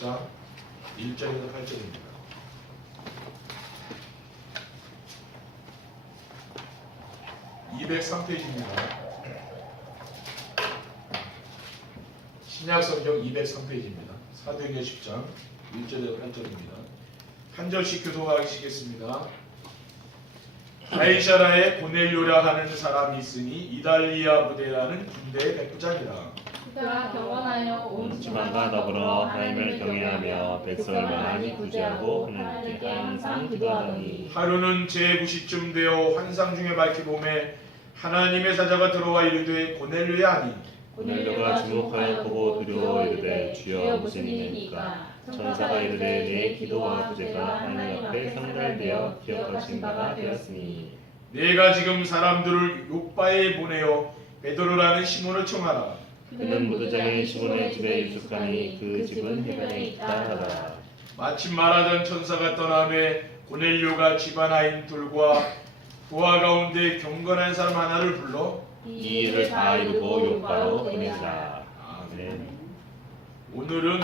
10장 1절에서 8절입니다. (203페이지입니다) 신약성경 203페이지입니다. 사도행전 10장 1절에서 8절입니다. 한 절씩 교독하시겠습니다. 가이사라에 고넬료라 하는 사람이 있으니 이달리아 부대라는 군대의 백부장이라. 그가 경건하여 온 지방과 더불어 하나님을 경외하며 백성을 많이 구제하고 하나님께 항상 기도하더니 하루는 제9시쯤 되어 환상 중에 밝히 보매 하나님의 사자가 들어와 이르되 고넬료야 하니 고넬료가 주목하여 보고 두려워 이르되 주여 무슨 일이니까 천사가 이르되 내 기도와 구제가 하나님 앞에 상달되어 기억하신 바가 되었으니 내가 지금 사람들을 요바에 보내어 베드로라는 시몬을 청하라. 그는 무드장인 시몬의 집에 유숙하니 그 집은 해변에 있다 하더라. 마침 말하던 천사가 떠나매 고넬료가 집안 아인들과 부하 가운데 경건한 사람 하나를 불러 이 일을 다 이루고 요바로 보내니라. 아멘. 오늘은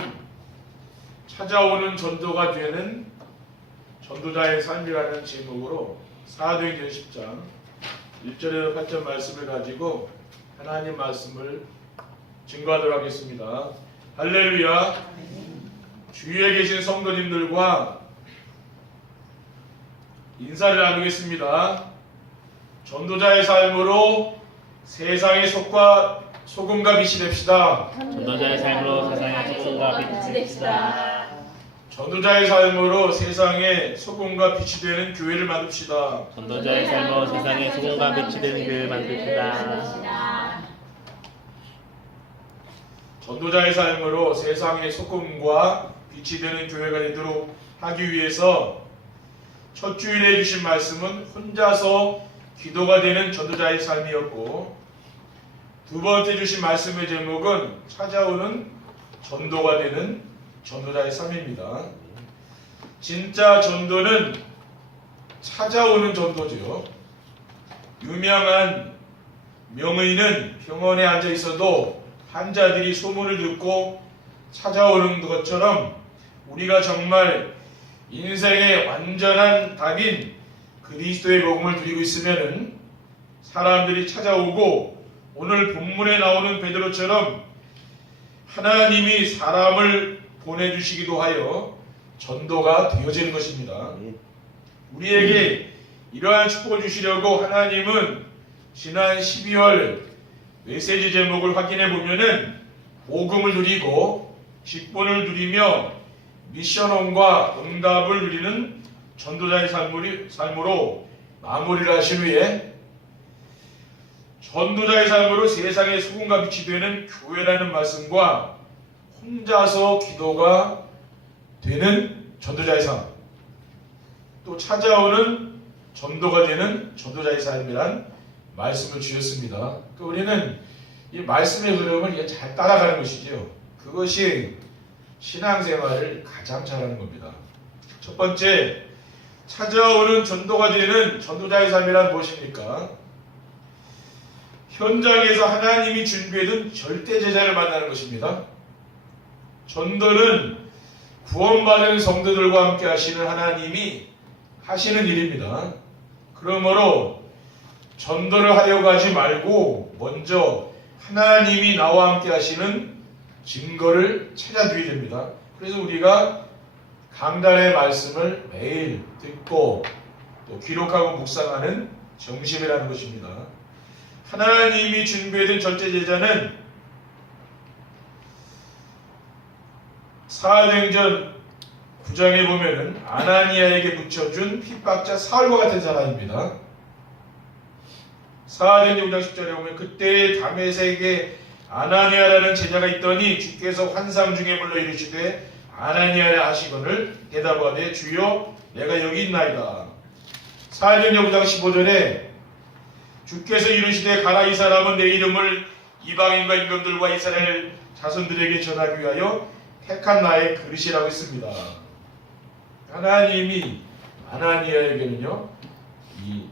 찾아오는 전도가 되는 전도자의 삶이라는 제목으로 사도행전 10장 1절에서 8절 말씀을 가지고 하나님 말씀을 증거하도록 하겠습니다. 할렐루야. 주위에 계신 성도님들과 인사를 나누겠습니다. 전도자의 삶으로 세상의 소금과 빛이 됩시다. 전도자의 삶으로 세상의 소금과 빛이 됩시다. 전도자의 삶으로 세상의 소금과 빛이 되는 교회를 만듭시다. 전도자의 삶으로 세상의 소금과 빛이 되는 교회를 만듭시다. 전도자의 삶으로 세상의 소금과 빛이 되는 교회가 되도록 하기 위해서 첫 주일에 주신 말씀은 혼자서 기도가 되는 전도자의 삶이었고, 두 번째 주신 말씀의 제목은 찾아오는 전도가 되는 전도자의 삶입니다. 진짜 전도는 찾아오는 전도죠. 유명한 명의는 병원에 앉아 있어도 환자들이 소문을 듣고 찾아오는 것처럼 우리가 정말 인생의 완전한 답인 그리스도의 복음을 누리고 있으면 사람들이 찾아오고 오늘 본문에 나오는 베드로처럼 하나님이 사람을 보내주시기도 하여 전도가 되어지는 것입니다. 우리에게 이러한 축복을 주시려고 하나님은 지난 12월 메시지 제목을 확인해 보면은 복음을 누리고 직분을 누리며 미션홈과 응답을 누리는 전도자의 삶으로 마무리를 하신 후에 전도자의 삶으로 세상의 소금과 빛이 되는 교회라는 말씀과 혼자서 기도가 되는 전도자의 삶, 또 찾아오는 전도가 되는 전도자의 삶이란 말씀을 주셨습니다. 그러니까 우리는 이 말씀의 흐름을 잘 따라가는 것이죠. 그것이 신앙생활을 가장 잘하는 겁니다. 첫 번째, 찾아오는 전도가 되는 전도자의 삶이란 무엇입니까? 현장에서 하나님이 준비해둔 절대 제자를 만나는 것입니다. 전도는 구원받은 성도들과 함께 하시는 하나님이 하시는 일입니다. 그러므로 전도를 하려고 하지 말고 먼저 하나님이 나와 함께 하시는 증거를 찾아두게 됩니다. 그래서 우리가 강단의 말씀을 매일 듣고 또 기록하고 묵상하는 정심이라는 것입니다. 하나님이 준비해둔 절대 제자는 사도행전 9장에 보면은 아나니아에게 붙여준 핍박자 사울과 같은 사람입니다. 사도행전 9장 10절에 보면 그때 다메섹에 아나니아라는 제자가 있더니 주께서 환상 중에 불러 이르시되 아나니아라 하시거늘 대답하되 주여 내가 여기 있나이다. 사도행전 9장 15절에 주께서 이르시되 가라 이 사람은 내 이름을 이방인과 임금들과 이스라엘 자손들에게 전하기 위하여 택한 나의 그릇이라고 했습니다. 하나님이 아나니아에게는요 이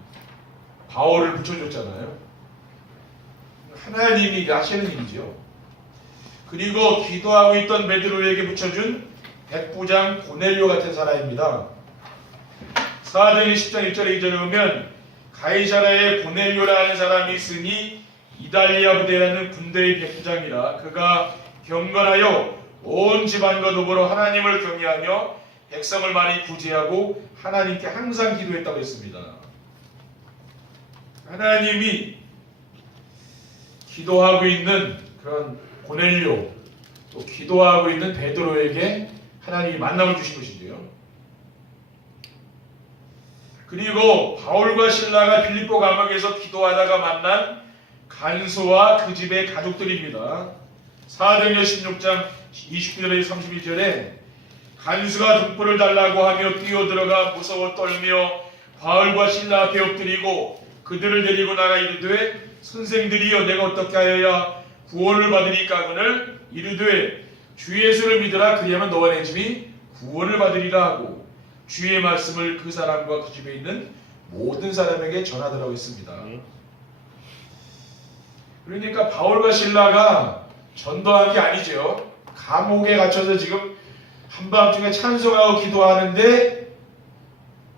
바울을 붙여줬잖아요. 하나님이 하시는 일이죠. 그리고 기도하고 있던 베드로에게 붙여준 백부장 고넬료 같은 사람입니다. 사도행전 10장 1절에 2절에 보면 가이사라에 고넬료라는 사람이 있으니 이달리아 부대라는 군대의 백부장이라. 그가 경건하여 온 집안과 더불어 하나님을 경외하며 백성을 많이 구제하고 하나님께 항상 기도했다고 했습니다. 하나님이 기도하고 있는 그런 고넬료, 또 기도하고 있는 베드로에게 하나님이 만남을 주신 것인데요. 그리고 바울과 실라가 빌립보 감옥에서 기도하다가 만난 간수와 그 집의 가족들입니다. 사도행전 16장 29절에서 31절에 간수가 등불을 달라고 하며 뛰어들어가 무서워 떨며 바울과 실라 앞에 엎드리고 그들을 데리고 나가 이르되 선생들이여 내가 어떻게 하여야 구원을 받으리까 하거늘 이르되 주 예수를 믿으라 그리하면 너와 내 집이 구원을 받으리라 하고 주의 말씀을 그 사람과 그 집에 있는 모든 사람에게 전하더라고 했습니다. 그러니까 바울과 실라가 전도한 게 아니죠. 감옥에 갇혀서 지금 한밤중에 찬송하고 기도하는데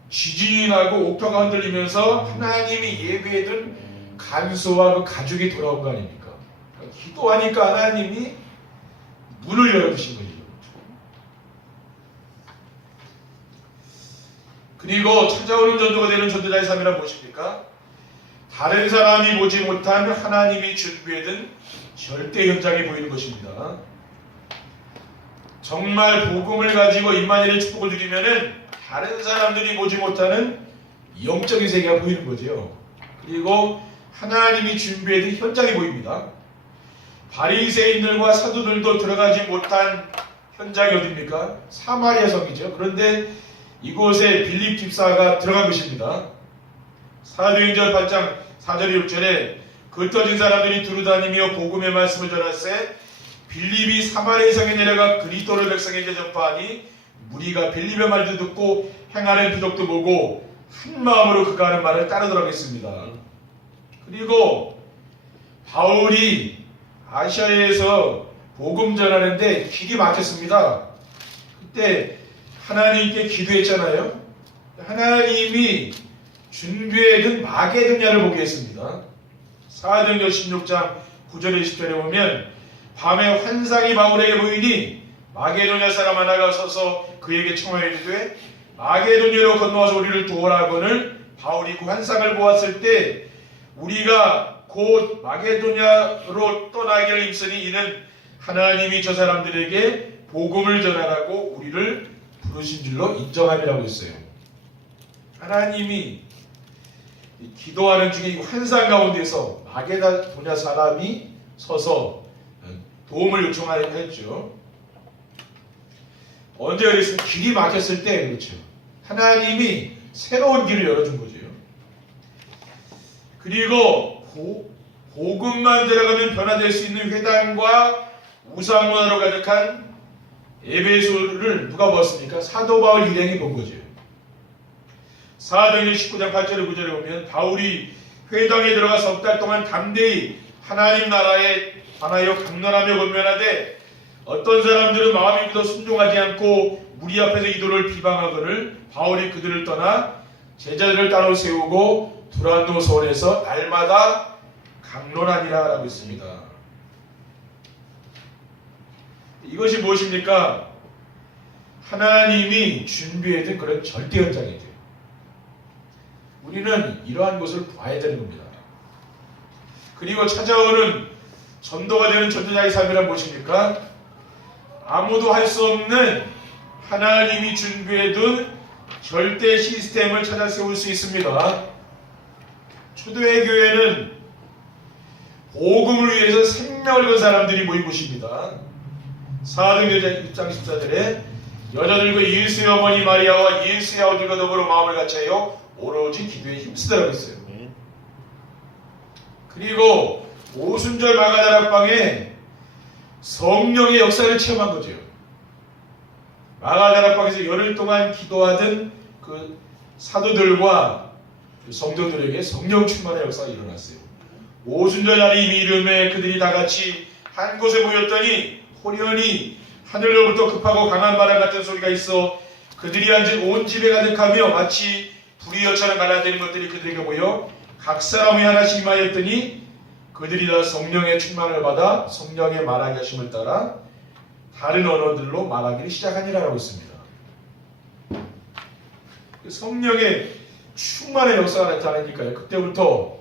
지진이 나고 옥토가 흔들리면서 하나님이 예배해둔 간수와 그 가족이 돌아온 거 아닙니까? 그러니까 기도하니까 하나님이 문을 열어주신 거죠. 그리고 찾아오는 전도가 되는 전도자의 삶이란 무엇입니까? 다른 사람이 보지 못한 하나님이 준비해둔 절대 현장이 보이는 것입니다. 정말 복음을 가지고 임마누엘의 축복을 누리면은 다른 사람들이 보지 못하는 영적인 세계가 보이는 거죠. 그리고 하나님이 준비해둔 현장이 보입니다. 바리새인들과 사도들도 들어가지 못한 현장이 어디입니까? 사마리아 성이죠. 그런데 이곳에 빌립 집사가 들어간 것입니다. 사도행전 8장 4절에 6절에 흩어진 사람들이 두루다니며 복음의 말씀을 전하세 빌립이 사마리아 성에 내려가 그리스도를 백성에게 전파하니 무리가 빌립의 말도 듣고 행하는 표적도 보고 한 마음으로 그가 하는 말을 따르더라고 했습니다. 그리고 바울이 아시아에서 복음 전하는데 길이 막혔습니다. 그때 하나님께 기도했잖아요. 하나님이 준비해둔 마게도냐를 보게 했습니다. 사도행전 16장 9절에 10절에 보면 밤에 환상이 바울에게 보이니 마게도냐 사람 하나가 서서 그에게 청하여 이르되 마게도냐로 건너와서 우리를 도우라 하거늘 바울이 그 환상을 보았을 때 우리가 곧 마게도냐로 떠나기를 힘쓰니 이는 하나님이 저 사람들에게 복음을 전하라고 우리를 부르신 줄로 인정함이라고 했어요. 하나님이 기도하는 중에 이 환상 가운데서 마게도냐 사람이 서서 도움을 요청하려고 했죠. 언제 그랬으면 길이 막혔을 때 그렇죠. 하나님이 새로운 길을 열어준 거죠. 그리고 복음만 들어가면 변화될 수 있는 회당과 우상문화로 가득한 에베소를 누가 보았습니까? 사도 바울 일행이 본 거죠. 사도행전 19장 8절에 9절에 보면 바울이 회당에 들어가 석 달 동안 담대히 하나님 나라에 관하여 강론하며 권면하되 어떤 사람들은 마음이 믿어 순종하지 않고 무리 앞에서 이도를 비방하거늘 바울이 그들을 떠나 제자들을 따로 세우고 두란노 서원에서 날마다 강론하니라 라고 했습니다. 이것이 무엇입니까? 하나님이 준비해둔 그런 절대 현장이죠. 우리는 이러한 것을 봐야 되는 겁니다. 그리고 찾아오는 전도가 되는 전도자의 삶이란 무엇입니까? 아무도 할 수 없는 하나님이 준비해둔 절대 시스템을 찾아 세울 수 있습니다. 초대의 교회는 복음을 위해서 생명을 건 사람들이 모인 곳입니다. 사도행전 6장 14절에 여자들과 예수의 어머니 마리아와 예수의 아들과 더불어 마음을 같이하여 오로지 기도에 힘쓰더라고 했어요. 그리고 오순절 마가다락방에 성령의 역사를 체험한 거죠. 마가다락방에서 열흘 동안 기도하던 그 사도들과 그 성도들에게 성령 충만의 역사가 일어났어요. 오순절 날이 이미 이름에 그들이 다 같이 한 곳에 모였더니 호련히 하늘로부터 급하고 강한 바람 같은 소리가 있어 그들이 앉은 온 집에 가득하며 마치 불이 여처럼 갈라지는 것들이 그들에게 보여 각 사람이 하나씩 임하였더니 그들이 다 성령의 충만을 받아 성령의 말하게 하심을 따라 다른 언어들로 말하기를 시작하니라라고 있습니다. 성령의 충만의 역사가 나타나니까요. 그때부터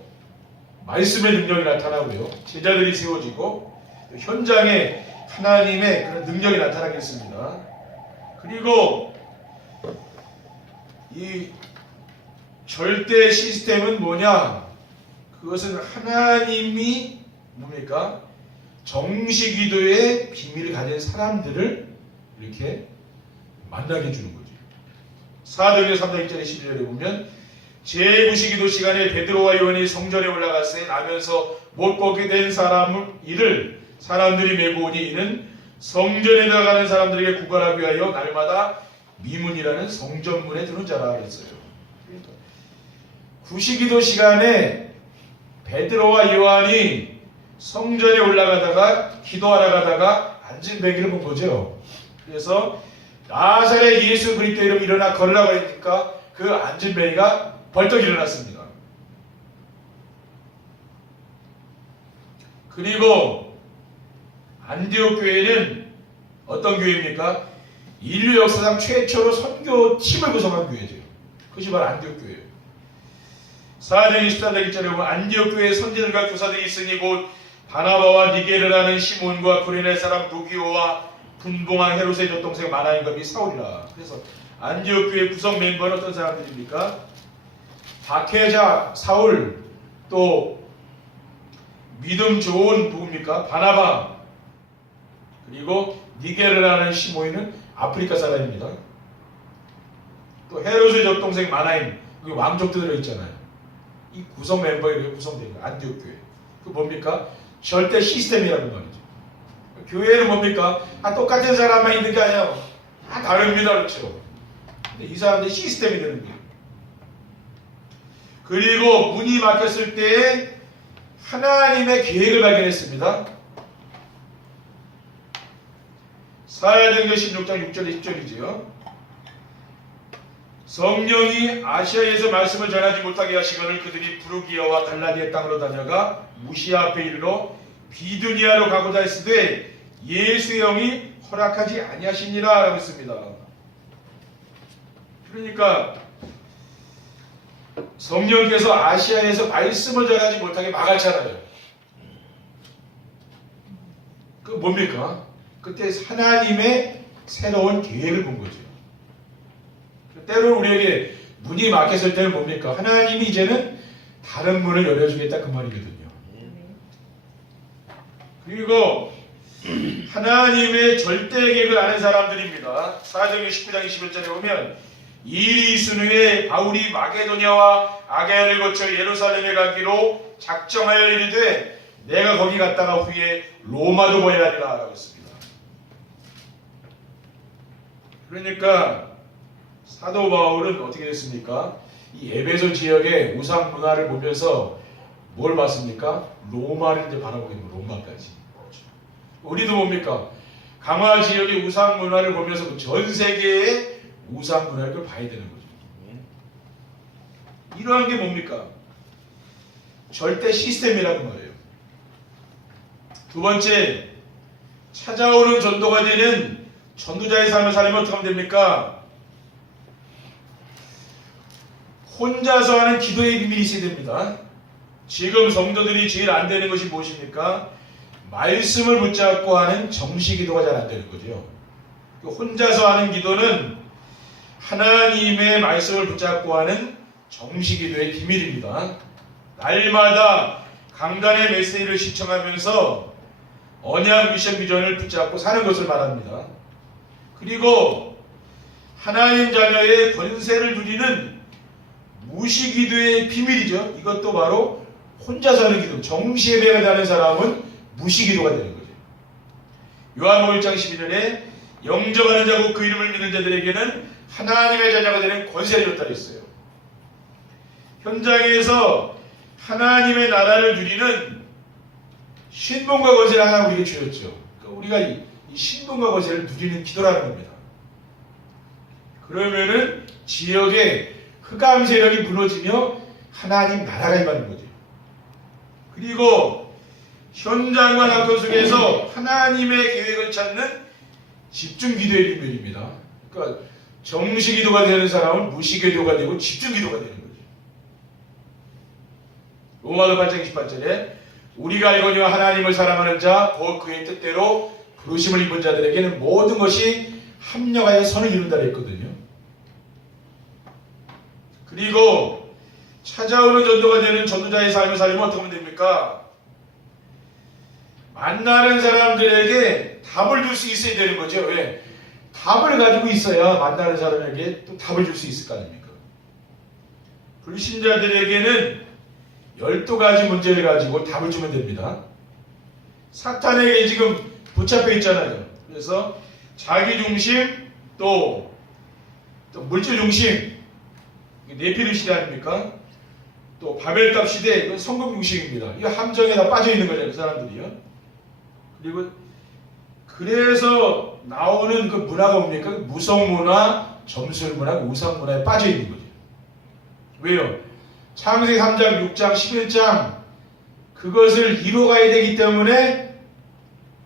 말씀의 능력이 나타나고요. 제자들이 세워지고 현장에 하나님의 그런 능력이 나타나겠습니다. 그리고 이 절대 시스템은 뭐냐? 그것은 하나님이 뭡니까? 정시기도의 비밀을 가진 사람들을 이렇게 만나게 해주는 거죠. 사도행전 3장 1절에 11절에 보면 제9시기도 시간에 베드로와 요한이 성전에 올라갔을 때 나면서 못 보게 된 이를 사람들이 메고 오니 이는 성전에 들어가는 사람들에게 구걸하기 위하여 날마다 미문이라는 성전문에 드는 자라 그랬어요. 구시기도 시간에 베드로와 요한이 성전에 올라가다가 기도하러 가다가 앉은 베개를 본 거죠. 그래서 나사렛 예수 그리스도 이름 일어나 걸으라고 하니까 그 앉은 베개가 벌떡 일어났습니다. 그리고 안디옥 교회는 어떤 교회입니까? 인류 역사상 최초로 선교팀을 구성한 교회죠. 그것이 바로 안디옥 교회예요. 사도행전 14장 1절에 보면 안디옥 교회에 선지자들과 교사들이 있으니 곧 바나바와 니게르라는 시몬과 구레네 사람 루기오와 분봉한 헤롯의 젖동생 마나인과 및 사울이라. 그래서 안디옥 교회 구성 멤버는 어떤 사람들입니까? 박해자 사울, 또 믿음 좋은 누굽니까? 바나바, 그리고 니게르라는 시몬은 아프리카 사람입니다. 또 헤롯의 젖동생 마나임, 여기 왕족도 들어있잖아요. 이 구성 멤버에 이렇게 구성되는 거예요. 안디옥 교회. 그 뭡니까? 절대 시스템이라는 말이죠. 교회는 뭡니까? 똑같은 사람만 있는 게 아니야. 다 다릅니다. 그렇죠. 근데 이 사람들이 시스템이 되는 거예요. 그리고 문이 막혔을 때 하나님의 계획을 발견했습니다. 사도행전 16장 6절 10절이죠. 성령이 아시아에서 말씀을 전하지 못하게 하시거늘 그들이 부르기아와 갈라디아 땅으로 다녀가 무시아 앞에 이르러 비두니아로 가고자 했으되 예수의 영이 허락하지 아니하시니라 라고 했습니다. 그러니까 성령께서 아시아에서 말씀을 전하지 못하게 막았잖아요. 그 뭡니까? 그때 하나님의 새로운 계획을 본 거죠. 때로 우리에게 문이 막혔을 때는 뭡니까? 하나님이 이제는 다른 문을 열어주겠다 그 말이거든요. 그리고 하나님의 절대 계획을 아는 사람들입니다. 사도행전 19장 21절에 보면 이 일이 있은 후에 바울이 마게도냐와 아가야를 거쳐 예루살렘에 가기로 작정하여 이르되 내가 거기 갔다가 후에 로마도 보내라리라 라고 했습니다. 그러니까 사도 바울은 어떻게 됐습니까? 이 에베소 지역의 우상 문화를 보면서 뭘 봤습니까? 로마를 이제 바라보게 되는 로마까지. 우리도 뭡니까? 강화 지역의 우상 문화를 보면서 전 세계의 우상 문화를 봐야 되는 거죠. 이러한 게 뭡니까? 절대 시스템이라는 말이에요. 두 번째, 찾아오는 전도가 되는 전도자의 삶을 살면 어떻게 하면 됩니까? 혼자서 하는 기도의 비밀이 있어야 됩니다. 지금 성도들이 제일 안 되는 것이 무엇입니까? 말씀을 붙잡고 하는 정시 기도가 잘 안 되는 거죠. 혼자서 하는 기도는 하나님의 말씀을 붙잡고 하는 정시 기도의 비밀입니다. 날마다 강단의 메시지를 시청하면서 언약 미션 비전을 붙잡고 사는 것을 말합니다. 그리고 하나님 자녀의 권세를 누리는 무시기도의 비밀이죠. 이것도 바로 혼자서 하는 기도. 정시예배가 되는 사람은 무시기도가 되는 거죠. 요한복음 1장 12절에 영접하는 자고 그 이름을 믿는 자들에게는 하나님의 자녀가 되는 권세를 줬다 했어요. 현장에서 하나님의 나라를 누리는 신분과 권세를 하나 우리에게 주었죠. 그러니까 우리가 이 이 신분과 권세를 누리는 기도라는 겁니다. 그러면은 지역의 흑암 세력이 무너지며 하나님 나라가 임하는 거죠. 그리고 현장과 사건 속에서 하나님의 계획을 찾는 집중 기도의 비밀입니다. 그러니까 정시 기도가 되는 사람은 무시 기도가 되고 집중 기도가 되는 거죠. 로마서 8장 28절에 우리가 알거니와 하나님을 사랑하는 자 곧 그의 뜻대로 부르심을 입은 자들에게는 모든 것이 합력하여 선을 이룬다 했거든요. 그리고 찾아오는 전도가 되는 전도자의 삶을 살면 어떻게 하면 됩니까? 만나는 사람들에게 답을 줄 수 있어야 되는 거죠. 왜? 답을 가지고 있어야 만나는 사람에게 또 답을 줄 수 있을 거 아닙니까? 불신자들에게는 12가지 문제를 가지고 답을 주면 됩니다. 사탄에게 지금 붙잡혀 있잖아요. 그래서 자기 중심, 또 물질 중심, 네피림 시대 아닙니까? 또 바벨탑 시대, 이건 성공 중심입니다. 이 함정에 다 빠져 있는 거잖아요, 그 사람들이요. 그리고 그래서 나오는 그 문화가 뭡니까? 무성문화, 점술문화, 우상문화에 빠져 있는 거죠. 왜요? 창세기 3장, 6장, 11장 그것을 이뤄가야 되기 때문에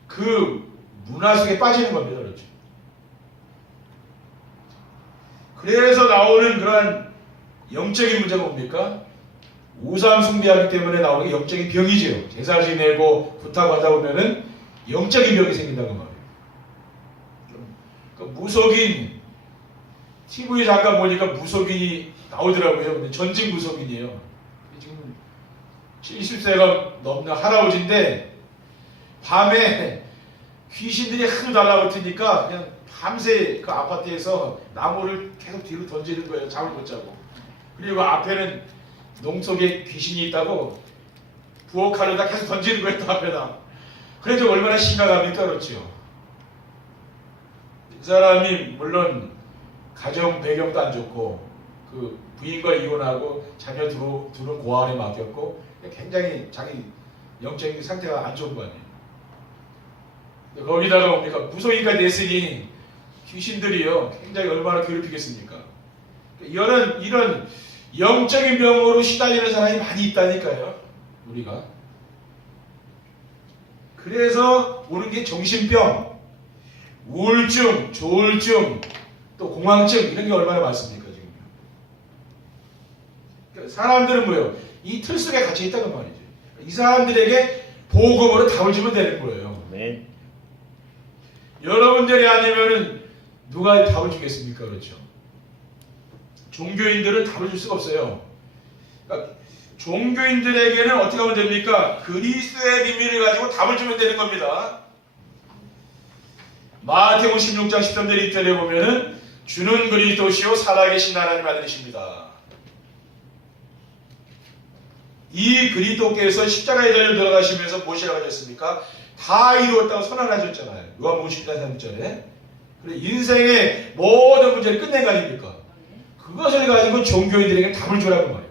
그 문화 속에 빠지는 겁니다. 그렇죠? 그래서 나오는 그러한 영적인 문제가 뭡니까? 우상 숭배하기 때문에 나오는 게 영적인 병이지요. 제사 지내고 부탁하다 보면은 영적인 병이 생긴다는 말이에요. 그 무속인 TV 잠깐 보니까 무속인이 나오더라고요. 근데 전직 무속인이에요. 지금 70세가 넘는 할아버지인데 밤에 귀신들이 하도 달라붙으니까 그냥 밤새 그 아파트에서 나무를 계속 뒤로 던지는 거예요. 잠을 못 자고. 그리고 앞에는 농 속에 귀신이 있다고 부엌칼에다 계속 던지는 거예요. 또 앞에다. 그래도 얼마나 심각합니까? 그렇죠. 이 사람이 물론 가정 배경도 안 좋고 그 부인과 이혼하고 자녀 둘은 고아원에 맡겼고 굉장히 자기 영적인 상태가 안 좋은 거 아니에요. 거기다가 뭡니까? 무속인까지 냈으니 귀신들이요 굉장히 얼마나 괴롭히겠습니까? 이런 영적인 병으로 시달리는 사람이 많이 있다니까요. 우리가. 그래서 오는 게 정신병, 우울증, 조울증, 또 공황증 이런 게 얼마나 많습니까 지금? 그러니까 사람들은 뭐예요? 이 틀 속에 갇혀 있다는 말이죠. 이 사람들에게 복음으로 답을 주면 되는 거예요. 네. 여러분들이 아니면은 누가 답을 주겠습니까? 그렇죠? 종교인들은 답을 줄 수가 없어요. 그러니까 종교인들에게는 어떻게 하면 됩니까? 그리스도의 비밀을 가지고 답을 주면 되는 겁니다. 마태복음 16장 13절 2절에 보면은 주는 그리스도시요 살아계신 하나님 아들이십니다. 이 그리스도께서 십자가의 자리로 들어가시면서 무엇이라고 하셨습니까? 다 이루었다고 선언하셨잖아요. 요한복음 10장 3절에. 그래 인생의 모든 문제를 끝낸 거 아닙니까? 그것을 가지고 종교인들에게 답을 주라는 말이에요.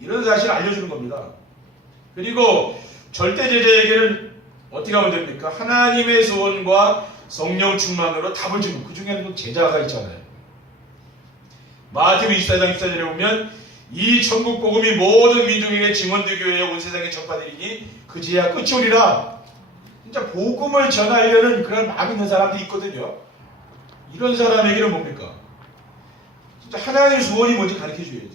이런 사실을 알려주는 겁니다. 그리고 절대제자에게는 어떻게 하면 됩니까? 하나님의 소원과 성령 충만으로 답을 주는 그 중에는 제자가 있잖아요. 마태복음 24장 24절에 보면 이 천국 복음이 모든 민족에게 증언되교회에 온 세상에 전파되리니 그제야 끝이 오리라. 진짜 복음을 전하려는 그런 마음 있는 사람들이 있거든요. 이런 사람에게는 뭡니까? 진짜 하나님의 소원이 뭔지 가르쳐줘야죠.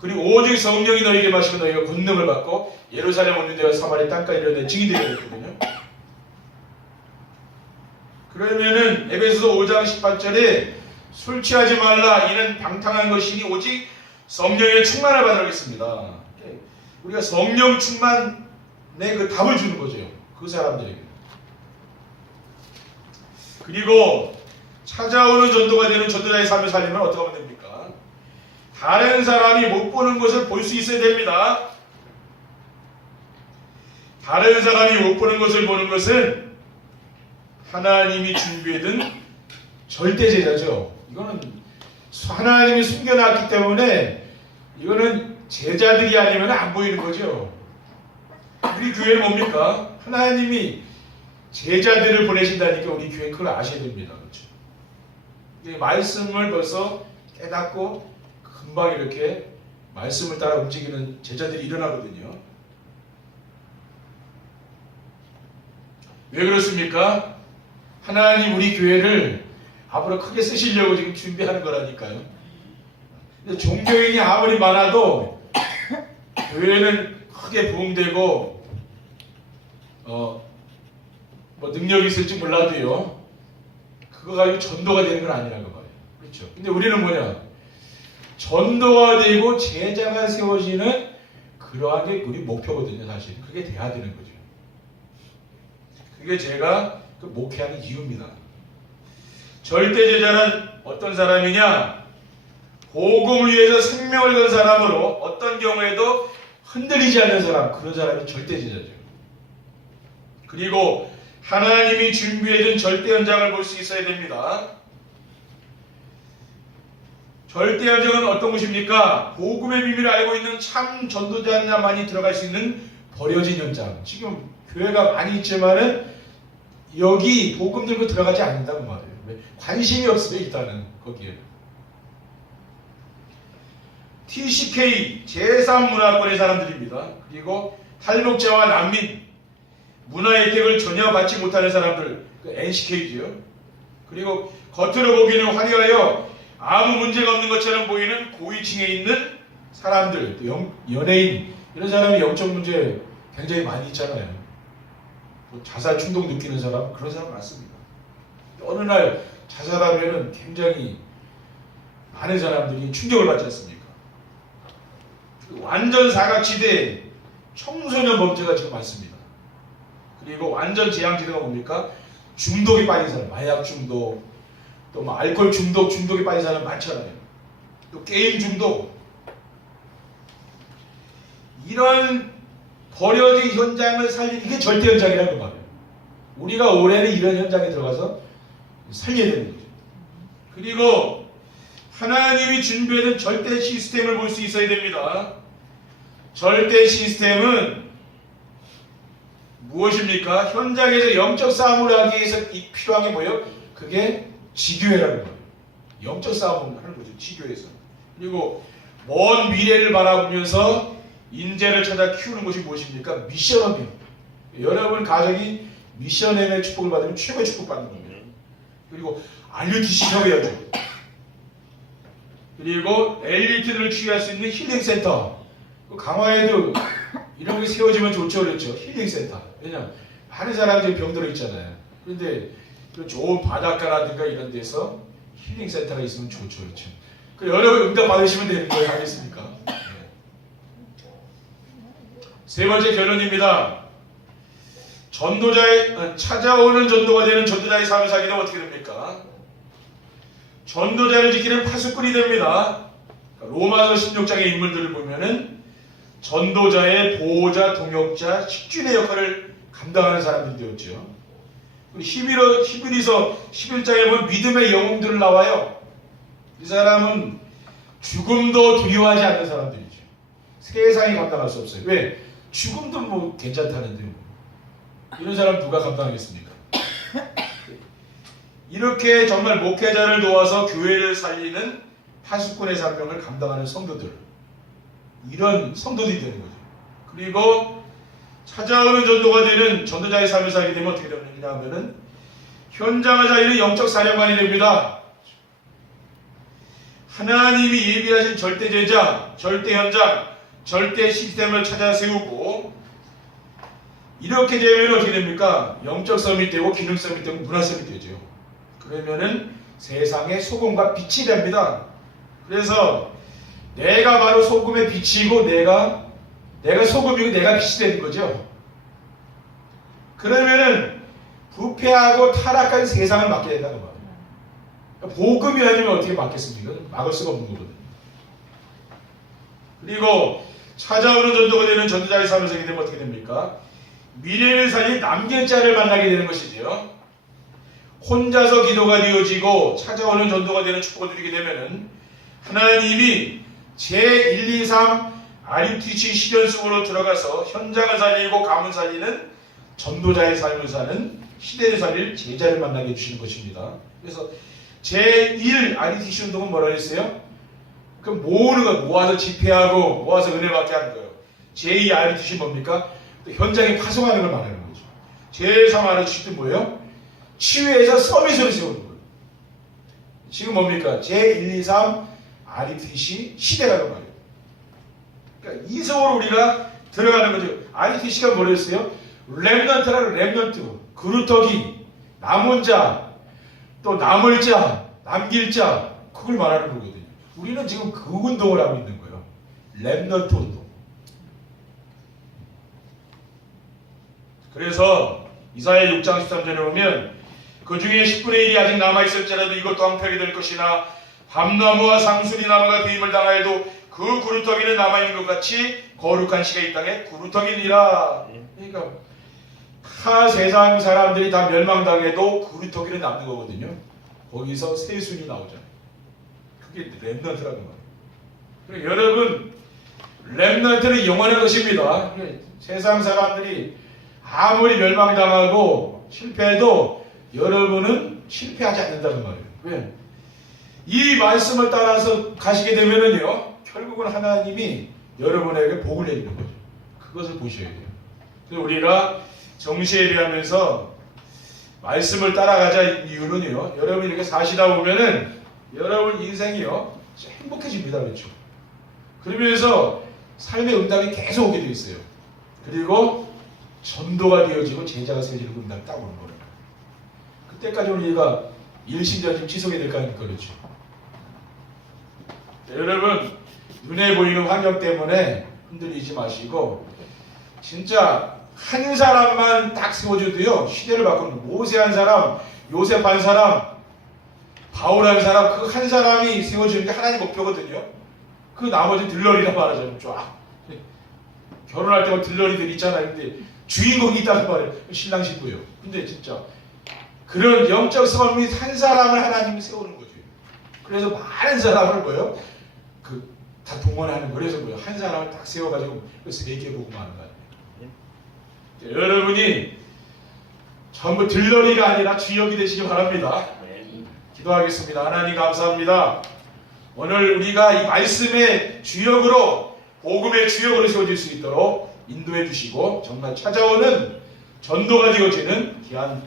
그리고 오직 성령이 너에게 마시면 너희가 권능을 받고 예루살렘 온 유대와 사마리아 땅까지 이런 데 증인이 되겠거든요. 그러면은 에베소서 5장 18절에 술 취하지 말라 이는 방탕한 것이니 오직 성령의 충만을 받으라겠습니다. 우리가 성령 충만의 그 답을 주는 거죠. 그 사람들에게. 그리고 찾아오는 전도가 되는 전도자의 삶을 살리면 어떻게 하면 됩니까? 다른 사람이 못 보는 것을 볼 수 있어야 됩니다. 다른 사람이 못 보는 것을 보는 것은 하나님이 준비해둔 절대제자죠. 이거는 하나님이 숨겨놨기 때문에 이거는 제자들이 아니면 안 보이는 거죠. 우리 교회는 뭡니까? 하나님이 제자들을 보내신다니까 우리 교회 그걸 아셔야 됩니다. 그렇죠? 이 말씀을 벌써 깨닫고 금방 이렇게 말씀을 따라 움직이는 제자들이 일어나거든요. 왜 그렇습니까? 하나님 우리 교회를 앞으로 크게 쓰시려고 지금 준비하는 거라니까요. 근데 종교인이 아무리 많아도 교회는 크게 부흥되고 뭐 능력이 있을지 몰라도요. 그거 가지고 전도가 되는 건 아니라는 거예요. 그렇죠? 근데 우리는 뭐냐? 전도가 되고 제자가 세워지는 그러한 게 우리 목표거든요. 사실 그게 돼야 되는 거죠. 그게 제가 그 목회하는 이유입니다. 절대 제자는 어떤 사람이냐? 복음을 위해서 생명을 건 사람으로 어떤 경우에도 흔들리지 않는 사람, 그런 사람이 절대 제자죠. 그리고 하나님이 준비해준 절대 현장을 볼 수 있어야 됩니다. 절대 현장은 어떤 것입니까? 복음의 비밀을 알고 있는 참 전도자만이 들어갈 수 있는 버려진 현장. 지금 교회가 많이 있지만은 여기 복음 들고 들어가지 않는다는 말이에요. 왜? 관심이 없어요. 일단은 거기에. TCK 제3문화권의 사람들입니다. 그리고 탈북자와 난민, 문화 혜택을 전혀 받지 못하는 사람들, 그 NCK죠. 그리고 겉으로 보기에는 화려하여 아무 문제가 없는 것처럼 보이는 고위층에 있는 사람들, 또 연예인, 이런 사람이 영적 문제 굉장히 많이 있잖아요. 뭐 자살 충동 느끼는 사람, 그런 사람 많습니다. 어느 날 자살하면은 굉장히 많은 사람들이 충격을 받지 않습니까? 완전 사각지대 청소년 범죄가 지금 많습니다. 그리고 완전 재앙지대가 뭡니까? 중독에 빠진 사람, 마약 중독, 또 뭐 알코올 중독, 중독에 빠진 사람 많잖아요. 또 게임 중독. 이런 버려진 현장을 살리는 게 절대 현장이라는 거 말이에요. 우리가 올해는 이런 현장에 들어가서 살려야 되는 거죠. 그리고 하나님이 준비해둔 절대 시스템을 볼 수 있어야 됩니다. 절대 시스템은 무엇입니까? 현장에서 영적 싸움을 하기 위해서 필요한 게 뭐예요? 그게 지교회라는 거예요. 영적 싸움을 하는 거죠. 지교회에서. 그리고 먼 미래를 바라보면서 인재를 찾아 키우는 것이 무엇입니까? 미션업이에요. 여러분 가정이 미션의 축복을 받으면 최고의 축복받는 겁니다. 그리고 RUTC 협의하죠. 그리고 엘리트를 취할 수 있는 힐링센터. 강화에도 이런 게 세워지면 좋죠. 그렇죠. 힐링센터. 왜냐하면 많은 사람들이 병들어 있잖아요. 그런데 좋은 바닷가라든가 이런 데서 힐링센터가 있으면 좋죠. 그렇죠. 여러분 응답 받으시면 되는 거예요. 알겠습니까? 네. 세 번째 결론입니다. 찾아오는 전도가 되는 전도자의 삶을 살기는 어떻게 됩니까? 전도자를 지키는 파수꾼이 됩니다. 로마서 16장의 인물들을 보면은 전도자의 보호자, 동역자, 식주인의 역할을 감당하는 사람들이 되었죠. 11위서 11장에 보면 믿음의 영웅들을 나와요. 이 사람은 죽음도 두려워하지 않는 사람들이죠. 세상이 감당할 수 없어요. 왜? 죽음도 뭐 괜찮다는데 뭐. 이런 사람 누가 감당하겠습니까? 이렇게 정말 목회자를 도와서 교회를 살리는 파수꾼의 사명을 감당하는 성도들, 이런 성도들이 되는 거죠. 그리고 찾아오는 전도가 되는 전도자의 삶을 살게 되면 어떻게 되느냐 하면은 현장을 살리는 영적 사령관이 됩니다. 하나님이 예비하신 절대 제자, 절대 현장, 절대 시스템을 찾아 세우고, 이렇게 되면 어떻게 됩니까? 영적 섬이 되고 기능 섬이 되고 문화 섬이 되죠. 그러면은 세상의 소금과 빛이 됩니다. 그래서 내가 바로 소금의 빛이고 내가 소금이고 내가 빛이 되는 거죠. 그러면은 부패하고 타락한 세상을 막게 된다는 거예요. 복음이 아니면 어떻게 막겠습니까? 막을 수가 없는 거거든요. 그리고 찾아오는 전도가 되는 전도자의 삶을 살게 되면 어떻게 됩니까? 미래를 살린 남길 자를 만나게 되는 것이지요. 혼자서 기도가 되어지고 찾아오는 전도가 되는 축복을 누리게 되면은 하나님이 제1, 2, 3 RUTC 시련 속으로 들어가서 현장을 살리고 가문 살리는 전도자의 삶을 사는 시대를 살릴 제자를 만나게 해주시는 것입니다. 그래서 제1 RUTC 운동은 뭐라 그랬어요? 그 모으는 거, 모아서 집회하고 모아서 은혜 받게 하는 거예요. 제2 RUTC 뭡니까? 또 현장에 파송하는 걸 말하는 거죠. 제3 RUTC는 뭐예요? 치유해서 서밋으로 세우는 거예요. 지금 뭡니까? 제1, 2, 3 RUTC 시대라는 말이에요. 그러니까 이 세월로 우리가 들어가는 거죠. RUTC가 뭐랬어요? 렘넌트라는 렘넌트, 그루터기, 남은 자, 또 남을 자, 남길 자, 그걸 말하는 거거든요. 우리는 지금 그 운동을 하고 있는 거예요. 렘넌트 운동. 그래서 이사야 6장 13절에 보면 그 중에 10분의 1이 아직 남아있을지라도 이것도 황폐하게 될 것이나 밤나무와 상수리 나무가 배임을 당하여도 그 구루터기는 남아있는 것 같이 거룩한 씨가 이 땅에 구루터기니라. 그러니까 타 세상 사람들이 다 멸망당해도 구루터기는 남는 거거든요. 거기서 세순이 나오잖아요. 그게 렘넌트라는 거예요. 그러니까 여러분, 렘넌트는 영원한 것입니다. 세상 사람들이 아무리 멸망당하고 실패해도 여러분은 실패하지 않는다는 말이에요. 왜? 이 말씀을 따라서 가시게 되면은요, 결국은 하나님이 여러분에게 복을 내리는 거죠. 그것을 보셔야 돼요. 그래서 우리가 정시 예배하면서 말씀을 따라가자 이유는요, 여러분이 이렇게 사시다 보면은 여러분 인생이요, 행복해집니다. 그렇죠? 그러면서 삶의 응답이 계속 오게 되어 있어요. 그리고 전도가 되어지고 제자가 세워지는 응답이 딱 오는 거예요. 그때까지 우리가 일심전심 지속이 될까 하니까 그렇죠. 자, 여러분, 눈에 보이는 환경 때문에 흔들리지 마시고 진짜 한 사람만 딱 세워줘도요, 시대를 바꾸는 거예요. 모세 한 사람, 요셉 한 사람, 바울 한 사람, 그 한 사람이 세워주는 게 하나님 목표거든요. 그 나머지 들러리란 말하자면 쫙 결혼할 때만 들러리들 있잖아요. 근데 주인공이 있다는 말이에요. 신랑 신부예요. 근데 진짜 그런 영적 성미 한 사람을 하나님이 세우는 거죠. 그래서 많은 사람을 뭐예요? 다 동원하는. 그래서 뭐예요? 한 사람을 딱 세워가지고 그래서 내게 보고 마는 거예요. 여러분이 전부 들러리가 아니라 주역이 되시기 바랍니다. 기도하겠습니다. 하나님 감사합니다. 오늘 우리가 이 말씀의 주역으로, 복음의 주역으로 세워질 수 있도록 인도해 주시고 정말 찾아오는 전도가 되어지는 귀한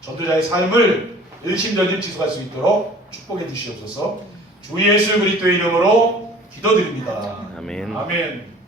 전도자의 삶을 일심전심 지속할 수 있도록 축복해 주시옵소서. 주 예수 그리스도의 이름으로 기도드립니다. 아멘. 아멘.